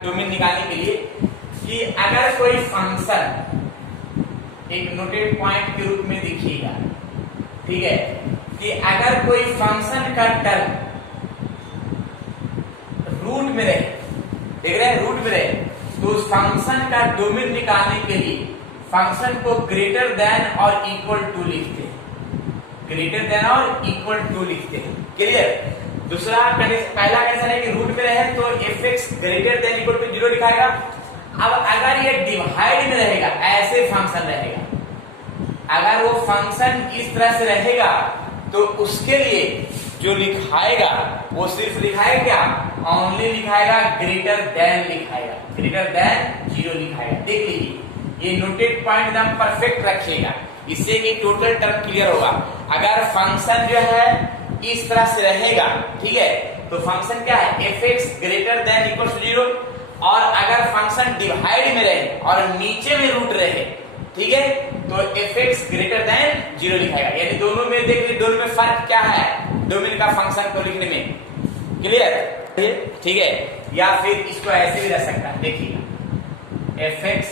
Domain निकालने के लिए कि अगर कोई फंक्शन एक नोटेड पॉइंट के रूप में दिखेगा, ठीक है, कि अगर कोई फंक्शन का टर्म रूट में रहे, देख रहे हैं रूट में रहे, तो उस फंक्शन का डोमेन निकालने के लिए फंक्शन को ग्रेटर देन और इक्वल टू लिखते हैं, ग्रेटर देन और इक्वल टू लिखते हैं। क्लियर? दूसरा कंडीशन, पहला कंडीशन है कि रूट में रहे तो fx greater than equal to 0 दिखाएगा। अब अगर ये डिवाइड में रहेगा, ऐसे फंक्शन रहेगा, अगर वो फंक्शन इस तरह से रहेगा तो उसके लिए जो लिखाएगा वो सिर्फ लिखाएगा क्या, ओनली लिखाएगा ग्रेटर देन, लिखाएगा ग्रेटर देन 0 लिखाएगा। देख लीजिए ये नोटेड पॉइंट एकदम परफेक्ट रखिएगा, इससे कि टोटल टर्म क्लियर होगा। अगर फंक्शन जो है इस तरह से रहेगा, ठीक है, तो फंक्शन क्या है fx greater than equal to 0, और अगर फंक्शन डिवाइड में रहे और नीचे में रूट रहे, ठीक है, तो fx ग्रेटर देन 0 लिखाएगा। यानी दोनों में देख लीजिए, दोनों में फर्क क्या है डोमेन का फंक्शन को लिखने में। क्लियर? ठीक है, या फिर इसको ऐसे भी रह सकता है, देखिए fx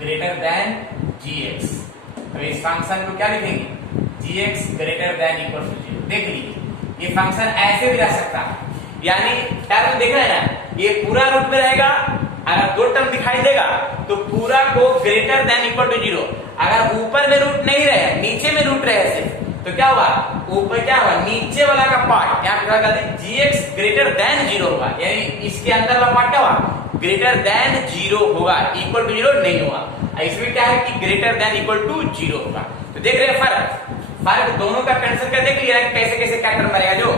ग्रेटर देन gx, तो इस फंक्शन को क्या लिखेंगे gx greater than equal to 0। देख लीजिए ये फंक्शन ऐसे भी रह सकता है, यानी टर्म देख रहे हैं ना, ये पूरा रूट में रहेगा, अगर दो टर्म दिखाई देगा तो पूरा को ग्रेटर देन इक्वल टू 0, अगर ऊपर में रूट नहीं रहे, नीचे में रूट रहे सिर्फ, तो क्या होगा, ऊपर क्या होगा, नीचे वाला का पार्ट यहाँ पे कर दें gx ग्रेटर देन 0 होगा, यानी इसके अंदर वाला पार्ट क्या होगा, ग्रेटर देन 0 होगा, इक्वल टू 0 नहीं होगा। इसमें क्या है कि ग्रेटर देन इक्वल टू 0 होगा। तो देख रहे हैं फर्क दोनों का कंसेप्ट का देख लिया कैसे कैसे क्या टर्म बनेगा। जो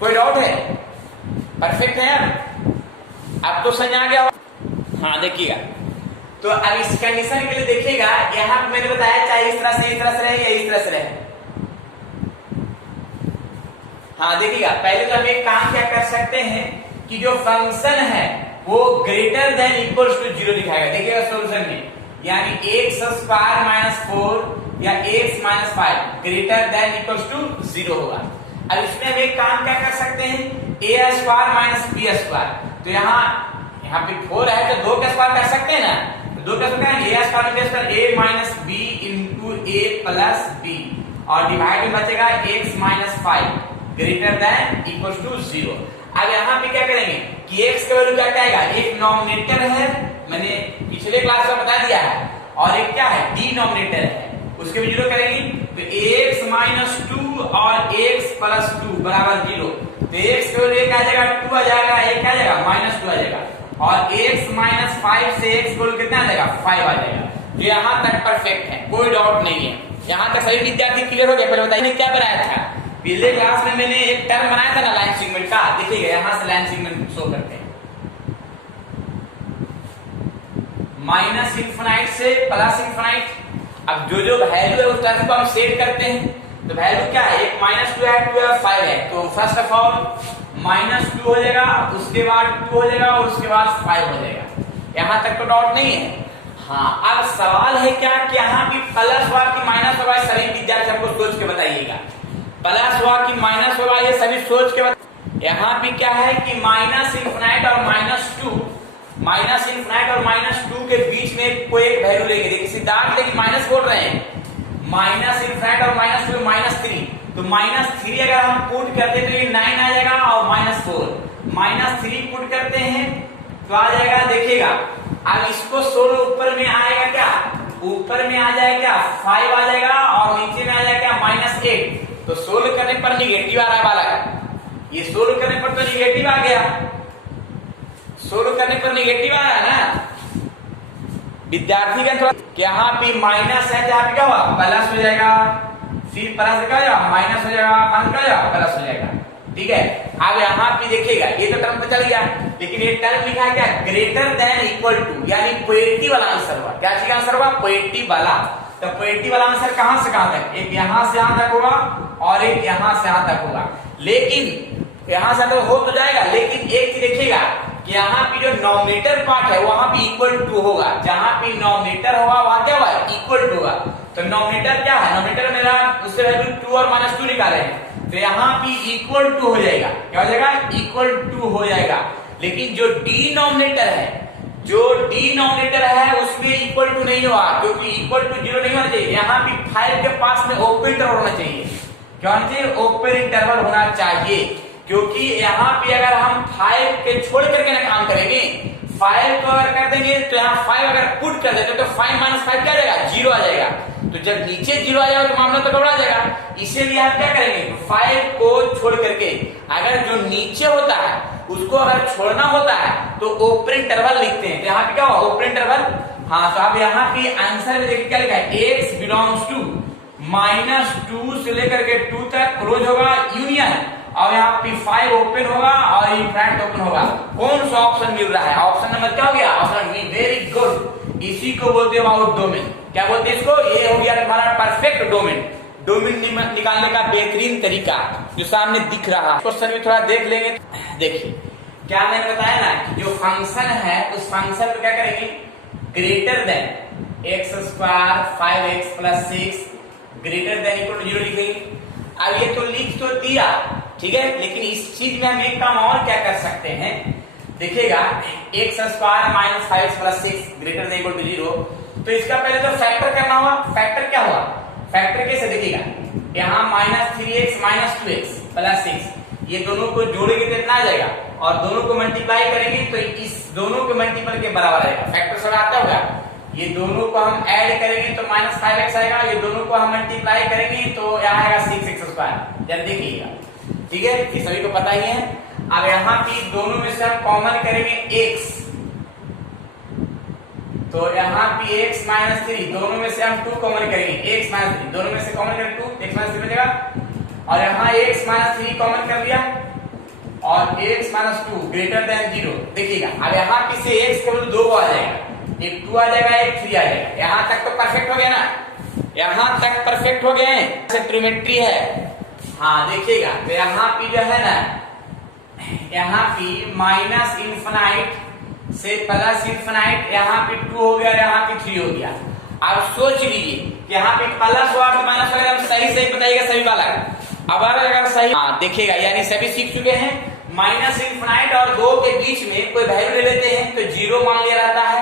कोई डाउट है? परफेक्ट है अब तो समझ आ गया। हाँ देखिएगा, तो अब इस कंडीशन के लिए देखिएगा, यहाँ पे मैंने बताया चाहे इस तरह से रहे या इस तरह से रहे। हाँ देखिएगा, पहले तो हम एक काम क्या कर सकते हैं कि जो फंक्शन है वो ग्रेटर देन इक्वल टू 0 दिखाएगा। देखिएगा सोल्यूशन में, यानी x स्क्वायर माइनस 4 या x minus 5 greater than equal to 0 होगा। अब इसमें हम एक काम क्या कर सकते हैं, a square minus b square, तो यहाँ पे 4 है तो 2 का स्क्वायर कर सकते हैं ना, तो 2 का square a square a minus b into a plus b, और डिवाइड में बचेगा x minus 5 greater than equal to 0। अब यहाँ पे क्या करेंगे कि x का वैल्यू क्या आएगा, एक नॉमिनेटर है, मैंने पिछले क्लास में बता दिया है, और एक क्या है डिनोमिनेटर है, उसके भी 0 करेंगे, तो x माइनस 2 और x प्लस 2 बराबर 0, तो x का वैल्यू क्या आ जाएगा 2 आ जाएगा, एक क्या आ जाएगा माइनस 2 आ जाएगा, और x माइनस 5 से x को कितना आ जाएगा 5 आ जाएगा। तो यहाँ तक परफेक्ट है, कोई डाउट नहीं है। यहाँ तक सभी विद्यार्थी क्लियर हो गए? पहले बताइए क्या बनाया था पिछले क्लास में, मैंने एक टर्म बनाया था ना लाइन सेगमेंट का, देखिएगा यहाँ से लाइन सेगमेंट शो करते हैं, माइनस इंफिनाइट से प्लस इंफिनाइट। अब जो वैल्यू है उस टर्म को हम सेट करते हैं, तो वैल्यू क्या है, एक माइनस 2 है, 2 है, 5 है, तो फर्स्ट ऑफ ऑल माइनस 2 हो जाएगा, उसके बाद 2 हो जाएगा, और उसके बाद 5 हो जाएगा। यहाँ तक तो डाउट नहीं है। हाँ, अब सवाल है क्या कि यहाँ की प्लस हुआ कि माइनस हुआ, सभी विद्यार्थी हमको सोच के बताइएगा, प्लस हुआ कि माइनस हुआ, ये सभी सोच के बताइए। यहाँ पे क्या है कि माइनस इंफिनाइट और माइनस 2, माइनस इंफिनाइट और माइनस 2 के बीच में कोई एक वैल्यू लेंगे। देखिए सिद्धांत लेकिन माइनस बोल रहे हैं, माइनस इंफिनाइट और माइनस 2 माइनस 3, तो माइनस 3 अगर हम पुट करते हैं तो ये 9 आ जाएगा, और माइनस 4 माइनस 3 पुट करते हैं तो आ जाएगा, देखिएगा अब इसको 16 ऊपर में आएगा, क्या ऊपर में आ जाएगा क्या 5 आ जाएगा, और नीचे में आ जाएगा क्या माइनस 8, तो सोल्व करने पर निगेटिव आ रहा है बालक, ये सोल्व करने पर तो निगेटिव आ गया, सोल्व करने पर निगेटिव आ रहा है ना विद्यार्थी का। थोड़ा यहाँ पे माइनस है, यहाँ पे क्या हुआ प्लस हो जाएगा, फिर प्लस का जाएगा माइनस हो जाएगा, माइनस का जाएगा प्लस हो जाएगा, ठीक है। अब यहाँ पे देखिएगा ये तो टर्म तो चल गया, लेकिन ये टर्म लिखा है क्या ग्रेटर देन इक्वल टू, यानी पॉजिटिव वाला आंसर हुआ। क्या चीज आंसर हुआ, पॉजिटिव वाला। तो पॉजिटिव वाला आंसर कहां से कहां तक, एक यहां से यहां तक होगा और एक यहां से यहां तक होगा, लेकिन यहां से तो हो तो जाएगा, लेकिन एक चीज देखिएगा कि यहाँ पे जो नॉमिनेटर पार्ट है वहां पे इक्वल टू होगा, जहां पे नॉमिनेटर होगा वहां क्या होगा इक्वल टू होगा। तो नॉमिनेटर क्या है, नॉमिनेटर मेरा उससे वैल्यू 2 और माइनस 2 निकाले हैं, तो यहाँ पे इक्वल टू हो जाएगा, क्या हो जाएगा इक्वल टू हो जाएगा। लेकिन जो डिनोमिनेटर है उसमें इक्वल टू नहीं हुआ, क्योंकि इक्वल टू 0 नहीं होना चाहिए। यहाँ भी 5 के पास में ओपन इंटरवल होना चाहिए। क्या होना चाहिए? ओपन इंटरवल होना चाहिए, क्योंकि यहाँ पे अगर हम 5 के छोड़ करके ना काम करेंगे, 5 को अगर कर देंगे तो यहाँ 5 अगर पुट कर देते तो 5 माइनस 5 क्या आ जाएगा? 0 आ जाएगा। तो जब नीचे 0 आ जाएगा तो मामला तो गड़बड़ा जाएगा। इसीलिए हम क्या करेंगे? 5 को छोड़ करके अगर जो नीचे होता है उसको अगर छोड़ना होता है तो ओपन इंटरवल लिखते हैं। तो यहाँ पे क्या हुआ? Open interval. हाँ, तो अब यहाँ पे आंसर में देखिए क्या लिखा है? x बिलोंग्स टू -2 से लेकर के 2 तक क्लोज होगा यूनियन, और यहाँ पे 5 ओपन होगा और इनफिनिट ओपन होगा। कौन सा ऑप्शन मिल रहा है? ऑप्शन नंबर क्या हो गया? Option B. Very good. इसी को बोलते हैं अबाउट डोमेन। क्या बोलते हैं इसको? ये हो गया हमारा परफेक्ट डोमेन। डोमेन निकालने का बेहतरीन तरीका जो सामने दिख रहा है। क्वेश्चन भी थोड़ा देख लेंगे। देखिए क्या मैंने बताया ना कि जो फंक्शन है उस फंक्शन को क्या करेंगे? Greater than x² 5x + 6 greater than equal to 0 लिखेंगे। अब ये तो लिख तो दिया, ठीक है, लेकिन इस चीज में हम एक काम और क्या कर सकते हैं? देखिएगा x² - 5x + 6 greater than equal to 0, तो इसका पहले तो फैक्टर करना हुआ। फैक्टर क्या हुआ? फैक्टर कैसे? देखिएगा यहाँ -3x - 2x + 6, ये दोनों को जोड़ेंगे तो इतना आ जाएगा, और दोनों को मल्टीप्लाई करेंगे तो इस दोनों के मल्टीपल के बराबर आएगा। फैक्टर सब आता होगा। ये दोनों को हम ऐड करेंगे तो -5x आएगा, ये दोनों को हम मल्टीप्लाई करेंगे तो यहाँ आएगा 6x²। जरा देखिएगा, ठीक है, ये सभी को पता ही है। अब यहाँ पे दोनों में से हम कॉमन करेंगे x, तो यहाँ पे x - 3, दोनों में से हम 2 कॉमन करेंगे, x - 3, दोनों में से कॉमन करेंगे 2, x - 3 बचेगा, और यहाँ x - 3 कॉमन कर लिया, और x - 2 ग्रेटर देन 0। देखिएगा अब यहाँ पे से x के बदले 2 आ जाएगा, एक 2 आ जाएगा, एक 3 आ जाएगा। यहाँ तक तो परफेक्ट हो गया ना? यहाँ तक परफेक्ट हो गए। ट्रिमेट्री है। हाँ देखिएगा, तो यहाँ पे जो है ना, यहाँ पे -∞ से +∞, यहाँ पे 2 हो गया, यहाँ पे 3 हो गया। अब सोच लीजिए कि यहाँ पे प्लस हुआ तो माइनस हो गया। सही सही बताइएगा सभी वाला। अब अगर सही, हाँ देखिएगा, यानी सभी सीख चुके हैं। -∞ और 2 के बीच में कोई वैल्यू ले लेते हैं तो 0 मान लिया रहता है।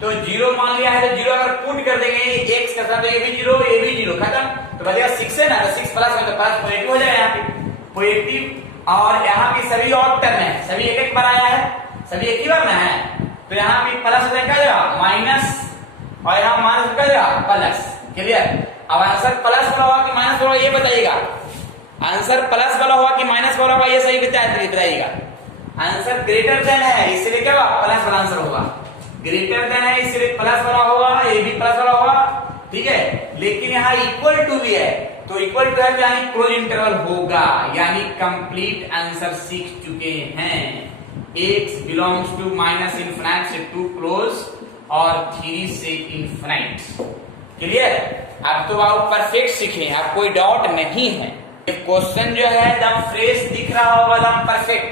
तो 0 मान लिया है तो 0 अगर पुट कर देंगे x के साथ, तो ये भी 0, ये भी 0, खत्म। तो बचेगा 6 है ना, तो 6 प्लस में तो प्लस पॉजिटिव हो जाएगा, यहाँ पे पॉजिटिव। और यहाँ पे सभी ऑड टर्म है, सभी एक एक बार आया है, सभी एक ही बार ना है, तो यहाँ पे प्लस हो जाएगा माइनस, और यहाँ माइनस हो जाएगा प्लस। क्लियर? अब आंसर प्लस वाला होगा कि माइनस वाला, ये बताइएगा। आंसर प्लस वाला होगा कि माइनस वाला होगा, ये सही बताइएगा। आंसर ग्रेटर देन है, इसलिए क्या होगा? प्लस वाला आंसर होगा। ग्रेटर देन है इसलिए प्लस वाला होगा, ये भी प्लस वाला होगा, ठीक है। लेकिन यहाँ इक्वल टू भी है, तो इक्वल टू है यानी क्लोज इंटरवल होगा, यानी कंप्लीट आंसर सीख चुके हैं। x बिलोंग्स टू -∞ से 2 क्लोज और 3 से इनफिनिट। क्लियर? अब तो आप परफेक्ट सीखे, अब कोई डाउट नहीं है। क्वेश्चन जो है एकदम फ्रेश दिख रहा होगा, एकदम परफेक्ट।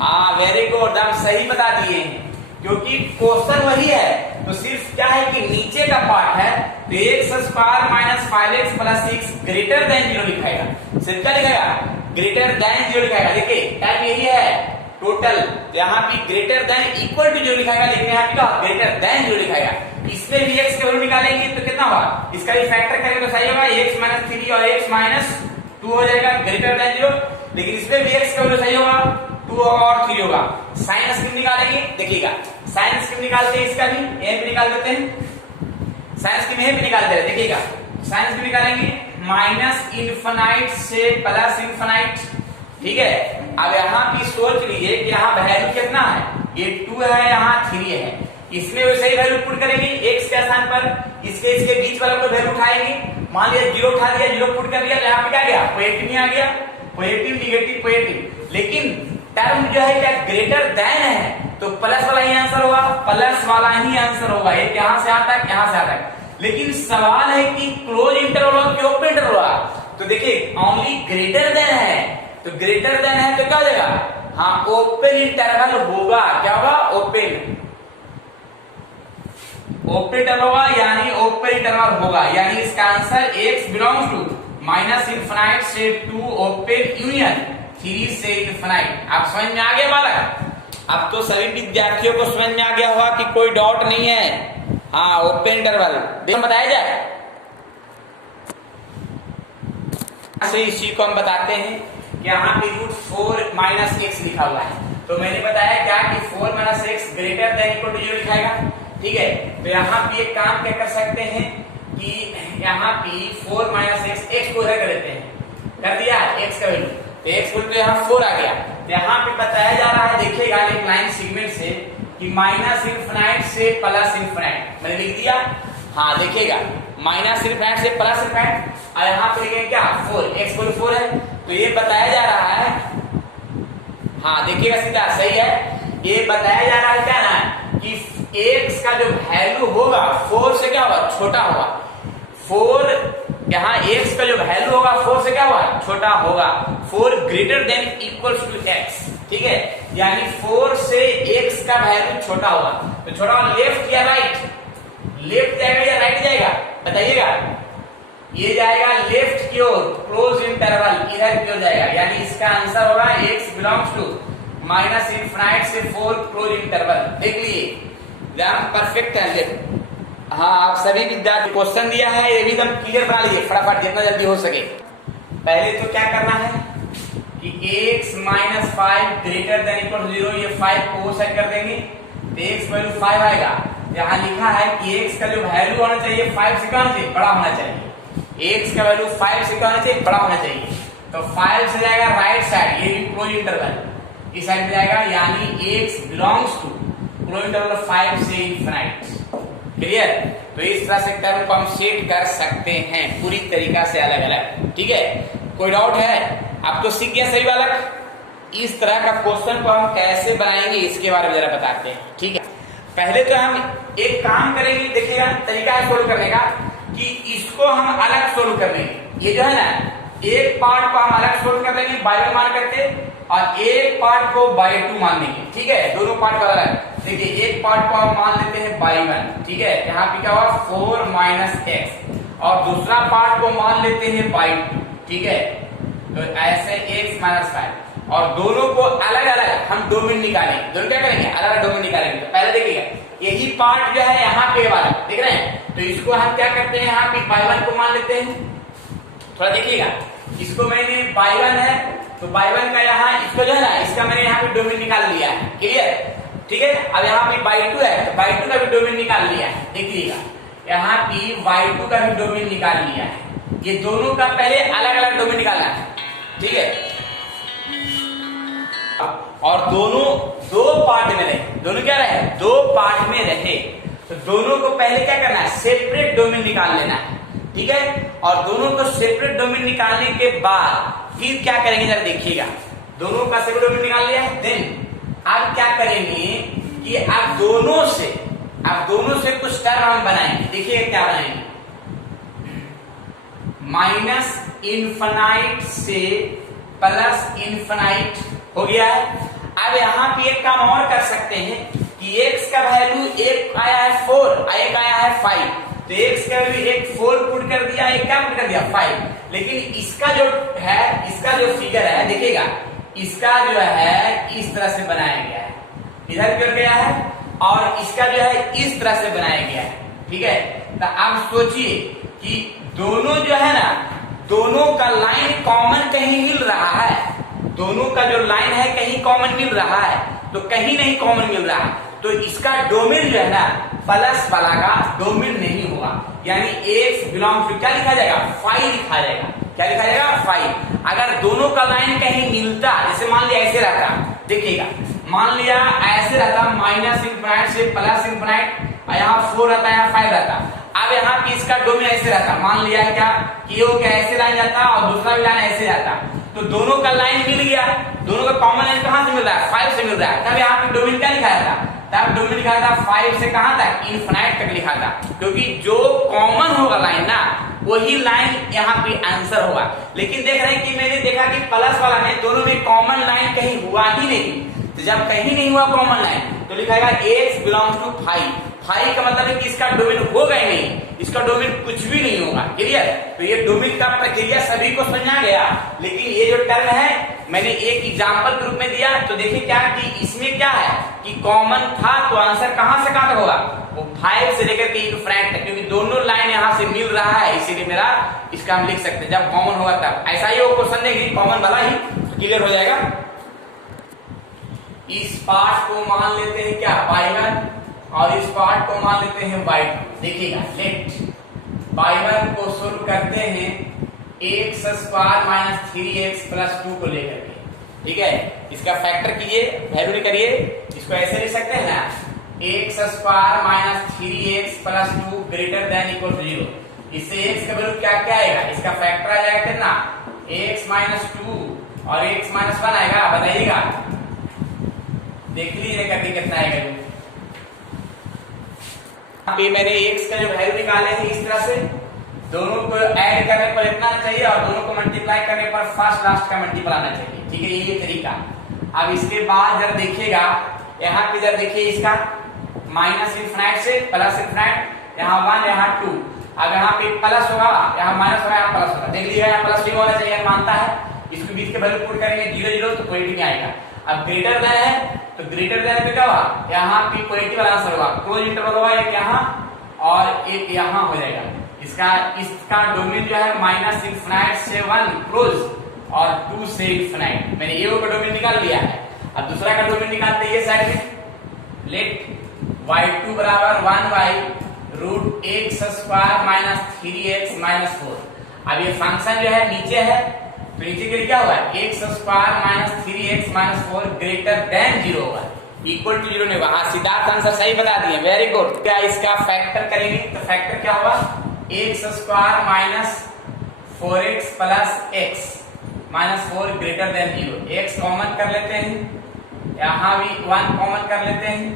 हाँ वेरी गुड, हम सही बता दिए हैं, क्योंकि क्वेश्चन वही है। तो सिर्फ क्या है कि नीचे का पार्ट है, तो x² - 5x + 6 ग्रेटर देन 0 लिखाएगा। सिर्फ क्या लिखाएगा? Greater than 0 लिखाएगा। देखिए टाइप यही है टोटल, तो यहाँ पे ग्रेटर देन इक्वल टू 0 लिखाएगा, लेकिन यहाँ पे ग्रेटर देन 0 लिखाएगा। इसमें भी x के वैल्यू निकालेंगे तो कितना होगा? इसका भी फैक्टर करेंगे तो सही होगा, x - 3 और x - 2 हो जाएगा ग्रेटर देन 0। लेकिन इसमें भी x का वैल्यू सही होगा, 2 और 3 होगा। साइन स्क्रीन निकालेंगे, देखिएगा साइन स्क्रीन निकालते हैं, इसका भी यहीं पे निकाल देते हैं। साइन स्क्रीन यहीं पे निकालते हैं, देखिएगा साइन स्क्रीन निकालेंगे -∞ से +∞, ठीक है। अब यहाँ की सोच लीजिए कि यहाँ वैल्यू कितना है? ये 2 है, यहाँ 3 है। इसमें वैसे ही वैल्यू पुट करेंगे x के स्थान पर, इसके बीच वाला को वैल्यू उठाएंगे। मान लिया 0 उठा दिया, 0 पुट कर दिया, तो यहाँ पे क्या गया? पॉजिटिव आ गया, पॉजिटिव नेगेटिव पॉजिटिव। लेकिन टर्म जो है क्या ग्रेटर देन है, तो प्लस वाला ही आंसर होगा, प्लस वाला ही आंसर होगा। ये यहाँ से आता है, यहाँ से आता है। लेकिन सवाल है कि क्लोज इंटरवल होगा कि ओपन इंटरवल होगा? तो देखिए ओनली ग्रेटर देन है, तो ग्रेटर देन है तो क्या हो जाएगा? हाँ ओपन इंटरवल होगा। क्या होगा? ओपन इंटरवल होगा, यानी ओपन इंटरवल होगा। यानी इसका आंसर x बिलोंग्स टू -∞ से 2 ओपन यूनियन 3 से इनफिनाइट। आप समझ में आ गया बालक? अब तो सभी विद्यार्थियों को समझ में आ गया होगा कि कोई डॉट नहीं है। हाँ, ओपन इंटरवल बताया जाए से इसी को हम बताते हैं कि यहाँ पे √4 - x लिखा हुआ है। तो मैंने बताया क्या कि 4 - x greater than equal to 0 लिखाएगा। ठीक है, तो यहाँ पे एक काम क्या कर सकते हैं कि यहाँ पे 4 - x को इधर कर देते हैं। कर दिया x का वैल्यू, तो x को तो यहाँ 4 आ गया। तो यहाँ पे बताया जा रहा है, देखिएगा एक लाइन सेगमेंट से कि -∞ से +∞ मैंने लिख दिया। हाँ देखिएगा, -∞ से +∞ और यहाँ पे लिखेंगे क्या 4, x को 4 है। तो ये बताया जा रहा है, हाँ देखिएगा सीधा सही है, ये बताया जा रहा है क्या ना कि x का जो वैल्यू होगा 4 से क्या होगा, छोटा होगा। 4 यहाँ x का जो वैल्यू होगा 4 से क्या होगा, छोटा होगा। 4 greater than equals to x। ठीक है, यानी 4 से x का वैल्यू छोटा होगा। तो छोटा होगा लेफ्ट या राइट? लेफ्ट जाएगा या राइट जाएगा बताइएगा? ये जाएगा लेफ्ट की ओर, क्लोज इंटरवल इधर की ओर जाएगा। यानी इसका आंसर होगा x बिलोंग्स टू -∞ से 4 क्लोज इंटरवल। देख लिए एकदम परफेक्ट है। हाँ, आप सभी विद्यार्थी क्वेश्चन दिया है, ये भी एकदम क्लियर बना लीजिए फटाफट जितना जल्दी हो सके। पहले तो क्या करना है कि x - 5 greater than equal to 0, ये 5 को सेट कर देंगे तो x वैल्यू 5 आएगा। यहाँ लिखा है कि x का जो वैल्यू होना चाहिए 5 से क्या होना चाहिए, बड़ा होना चाहिए। x का वैल्यू 5 से क्या होना चाहिए, बड़ा होना चाहिए। तो 5 से जाएगा राइट साइड, ये भी क्लोज इंटरवल इस साइड में जाएगा, यानी x belongs to close interval 5 से इनफिनाइट। क्लियर? तो इस तरह से टर्म को हम सेट कर सकते हैं पूरी तरीका से अलग अलग। ठीक है, कोई डाउट है? आप तो सीख गए सही बालक। इस तरह का क्वेश्चन को हम कैसे बनाएंगे इसके बारे में जरा बताते हैं। ठीक है, पहले तो हम एक काम करेंगे, देखिएगा तरीका है सोल्व करने का कि इसको हम अलग सोल्व कर लेंगे। ये जो है ना, एक पार्ट को हम अलग सोल्व कर लेंगे बाय 1 मान करके, और एक पार्ट को बाय 2 मान देंगे। ठीक है, दोनों पार्ट को अलग। देखिए, एक पार्ट को हम मान लेते हैं बाय 1। ठीक है, यहाँ पे क्या हुआ 4 - x, और दूसरा पार्ट को मान लेते हैं बाय 2। ठीक है, तो ऐसे x - 5, और दोनों को अलग अलग हम डोमेन निकालेंगे। दोनों क्या करेंगे, अलग अलग डोमेन निकालेंगे। तो पहले देखिएगा, यही पार्ट जो है यहाँ पे वाला देख रहे हैं, तो इसको हम क्या करते हैं, यहाँ पे बाय 1 को मान लेते हैं। थोड़ा देखिएगा, इसको मैंने बाय 1 है तो बाय 1 का यहाँ, इसको जो है ना, इसका मैंने यहाँ पे डोमेन निकाल लिया है। क्लियर? ठीक है, अब यहाँ पे बाय 2 है तो बाय 2 का भी डोमेन निकाल लिया है। देखिएगा, यहाँ पे बाय 2 का भी डोमेन निकाल लिया है। ये दोनों का पहले अलग अलग डोमेन निकालना है। ठीक है, और दोनों दो पार्ट में रहे, दोनों क्या रहे, 2 पार्ट में रहे, तो दोनों को पहले क्या करना है, सेपरेट डोमेन निकाल लेना है। ठीक है, और दोनों को सेपरेट डोमेन निकालने के बाद फिर क्या करेंगे जरा देखिएगा, दोनों का सेपरेट डोमेन निकाल लिया है। देन अब क्या करेंगे कि अब दोनों से कुछ टर्म हम बनाएंगे। देखिए क्या बनाएंगे, -∞ से +∞ हो गया है। अब यहाँ पे एक काम और कर सकते हैं कि x का वैल्यू एक आया है 4, एक आया है 5, तो x का वैल्यू एक 4 पुट कर दिया, एक क्या पुट कर दिया 5। लेकिन इसका जो है, इसका जो फिगर है देखिएगा, इसका जो है इस तरह से बनाया गया है, इधर क्यों गया है, और इसका जो है इस तरह से बनाया गया है। ठीक है, तो आप सोचिए कि दोनों जो है ना, दोनों का लाइन कॉमन कहीं मिल रहा है, दोनों का जो लाइन है कहीं कॉमन मिल रहा है, तो कहीं नहीं कॉमन मिल रहा है, तो इसका डोमेन जो है ना, प्लस वाला का डोमेन नहीं होगा। यानी x बिलोंग्स टू क्या लिखा जाएगा, 5 लिखा जाएगा। क्या लिखा जाएगा, 5। अगर दोनों का लाइन कहीं मिलता, जैसे मान लिया ऐसे रहता, देखिएगा मान लिया ऐसे रहता, -∞ से +∞, यहाँ 4 रहता, यहाँ 5 रहता। अब यहाँ पे इसका डोमेन ऐसे रहता, मान लिया है क्या कि वो क्या ऐसे लाइन जाता और दूसरा भी लाइन ऐसे जाता, तो दोनों का लाइन मिल गया। दोनों का कॉमन लाइन कहाँ से मिल रहा है, 5 से मिल रहा है। तब यहाँ पे डोमेन क्या लिखा था, तब डोमेन लिखा था 5 से कहाँ तक, इनफिनाइट तक लिखा था, क्योंकि जो कॉमन होगा लाइन ना, वही लाइन यहाँ पे आंसर होगा। लेकिन देख रहे हैं कि मैंने देखा कि प्लस वाला में दोनों में कॉमन लाइन कहीं हुआ ही नहीं, तो जब कहीं नहीं हुआ कॉमन लाइन तो लिखाएगा x बिलोंग्स टू 5। 5 का मतलब है कि इसका डोमेन होगा ही नहीं, इसका डोमेन कुछ भी नहीं होगा। क्लियर? तो ये डोमेन का प्रक्रिया सभी को समझ आ गया, लेकिन ये जो टर्म है मैंने एक एग्जांपल के रूप में दिया। तो देखिए क्या कि इसमें क्या है कि कॉमन था, तो आंसर कहां से कहां तक होगा, वो 5 से लेकर के इनफिनिट तक, क्योंकि दोनों लाइन यहां से मिल रहा है, इसीलिए मेरा इसका हम लिख सकते हैं जब कॉमन होगा तब। ऐसा ही वो क्वेश्चन देगी कॉमन वाला ही, क्लियर हो जाएगा। इस पार्ट को मान लेते हैं क्या y1 और इस पार्ट को मान लेते हैं y2। देखिएगा लेट y1 को सोल्व करते हैं x square minus 3x plus 2 को लेकर के, ठीक है। इसका फैक्टर कीजिए, वैल्यू करिए, इसको ऐसे लिख सकते हैं ना, x square minus 3x plus 2 greater than equal to 0। इससे x का वैल्यू क्या क्या आएगा, इसका फैक्टर आ जाएगा कितना, x माइनस 2 और x माइनस 1 आएगा, बताइएगा, देख लीजिए करके कितना आएगा। अभी मैंने x का जो वैल्यू निकाले हैं इस तरह से, दोनों को ऐड करने पर इतना चाहिए और दोनों को मल्टीप्लाई करने पर फर्स्ट लास्ट का मल्टीपल आना चाहिए, ठीक है, ये तरीका। अब इसके बाद जब देखिएगा यहाँ पे, जब देखिए इसका माइनस इनफिनिट से प्लस इनफिनिट, यहाँ 1 यहाँ 2, अब यहाँ पे प्लस होगा, यहाँ माइनस होगा, यहाँ प्लस होगा, देख लीजिएगा यहाँ प्लस भी होना चाहिए, मानता है। इसको बीच के वैल्यू पुट करेंगे 0 0 तो पॉजिटिव आएगा। अब ग्रेटर देन है तो ग्रेटर देन पे क्या होगा, यहाँ पे पॉजिटिव आंसर होगा, क्लोज इंटरवल होगा एक यहाँ और एक यहाँ हो जाएगा। इसका डोमेन जो है माइनस इनफिनिट से 1 क्लोज और 2 से इनफिनिट, मैंने ये का डोमेन निकाल लिया है। अब दूसरा का डोमेन निकालते हैं साइड में, लेट y2 बराबर 1 by root x square minus 3x minus 4। अब ये फंक्शन जो है नीचे है, तो नीचे के लिए क्या होगा, x square minus 3x minus 4 greater than 0 होगा, इक्वल टू 0 नहीं होगा। हाँ, सिद्धार्थ आंसर सही बता दिए, वेरी गुड। क्या इसका फैक्टर करेंगे तो फैक्टर क्या होगा, x square minus 4x plus x minus 4 greater than 0। x common कर लेते हैं, यहाँ भी 1 कॉमन कर लेते हैं,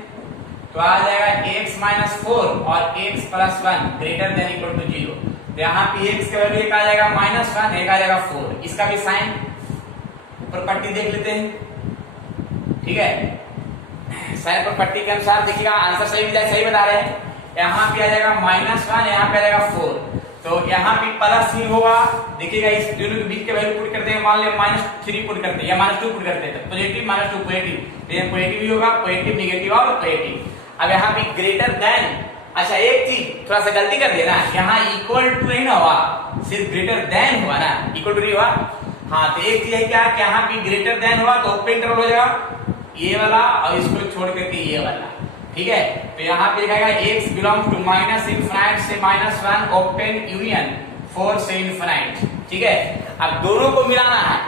तो आ जाएगा x माइनस 4 और x plus 1 greater than equal to 0। तो यहाँ पे x का वैल्यू एक आ जाएगा -1, एक आ जाएगा 4। इसका भी साइन ऊपर पट्टी देख लेते हैं, ठीक है, साइन पर पट्टी के अनुसार देखिएगा आंसर सही बता रहे हैं। यहाँ पे आ जाएगा -1, यहाँ पे आ जाएगा 4, तो यहाँ पे प्लस ही होगा। देखिएगा इस दोनों के बीच के वैल्यू पुट करते हैं, मान लिया -3 पुट करते हैं या -2 पुट करते हैं, तो पॉजिटिव -2 पॉजिटिव, तो ये पॉजिटिव ही होगा, पॉजिटिव नेगेटिव और पॉजिटिव। अब यहाँ पे ग्रेटर देन, अच्छा एक चीज थोड़ा सा गलती कर दिया ना, यहाँ इक्वल टू नहीं ना हुआ, सिर्फ ग्रेटर देन हुआ ना, इक्वल टू नहीं हुआ। हाँ, तो एक चीज है क्या कि यहाँ पे ग्रेटर देन हुआ तो ओपन इंटरवल हो जाएगा ये वाला और इसको छोड़ करके ये वाला, ठीक है। तो यहाँ पे लिखा है x belongs to minus infinite से -1 ओपन यूनियन 4 से इनफिनिट, ठीक है। अब दोनों को मिलाना है,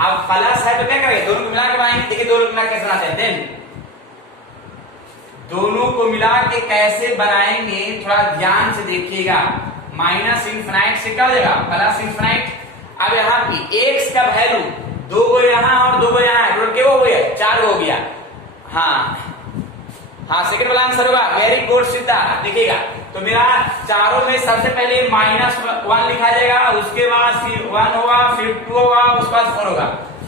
अब प्लस है तो क्या करेंगे, दोनों को मिला के बनाएंगे। देखिए दोनों को मिला कैसे बनाते हैं, देन दोनों को मिला के कैसे बनाएंगे थोड़ा ध्यान से देखिएगा। माइनस इनफिनिट से क्या हो जाएगा, प्लस इनफिनिट। अब यहाँ पे x का वैल्यू 2 गो यहाँ और 2 गो यहाँ है, टोटल क्या हो गया, 4 हो गया। हाँ, सेकंड वाला आंसर होगा, वेरी गुड सिद्धार्थ। देखिएगा तो मेरा चारों में सबसे पहले -1 लिखा जाएगा, उसके बाद फिर 1 होगा, फिर 2 होगा, उसके बाद 4 होगा।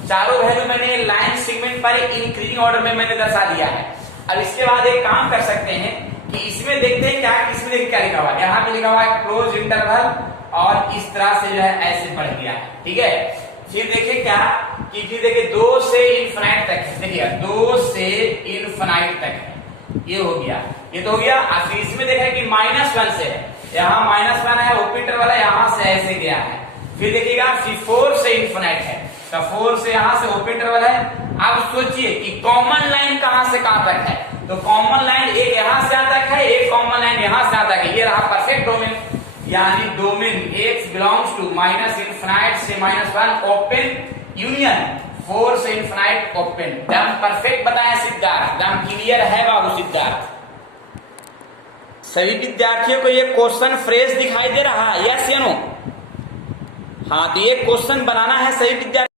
चारों वैल्यू मैंने लाइन सेगमेंट पर इंक्रीजिंग ऑर्डर में मैंने दर्शा दिया है। अब इसके बाद एक काम कर सकते हैं कि इसमें देखते हैं क्या, इसमें देखिए क्या लिखा हुआ है, यहाँ पे लिखा हुआ है क्लोज इंटरवल और इस तरह से जो है ऐसे बढ़ गया है, ठीक है। फिर देखिए क्या कि फिर देखिए 2 से इनफिनिट तक है, देखिए 2 से इनफिनिट तक है, ये हो गया, ये तो हो गया। फिर इसमें देखा कि -1 से है, यहाँ -1 है, ओपन इंटरवल है, यहाँ से ऐसे गया है। फिर देखिएगा फिर 4 से इनफिनिट है, तो 4 से यहाँ से ओपन इंटरवल है। अब सोचिए कि कॉमन लाइन कहां से कहां तक है, तो कॉमन लाइन एक यहां से यहां तक है, एक कॉमन लाइन यहां से यहां तक है, ये रहा परफेक्ट डोमेन, यानी domain x belongs to minus infinite से -1 ओपन यूनियन 4 से इनफिनिट ओपन। एकदम परफेक्ट बताया सिद्धार्थ, एकदम क्लियर है बाबू सिद्धार्थ। सभी विद्यार्थियों को ये क्वेश्चन फ्रेश दिखाई दे रहा है, यस या नो? हाँ, तो ये क्वेश्चन बनाना है सभी विद्यार्थी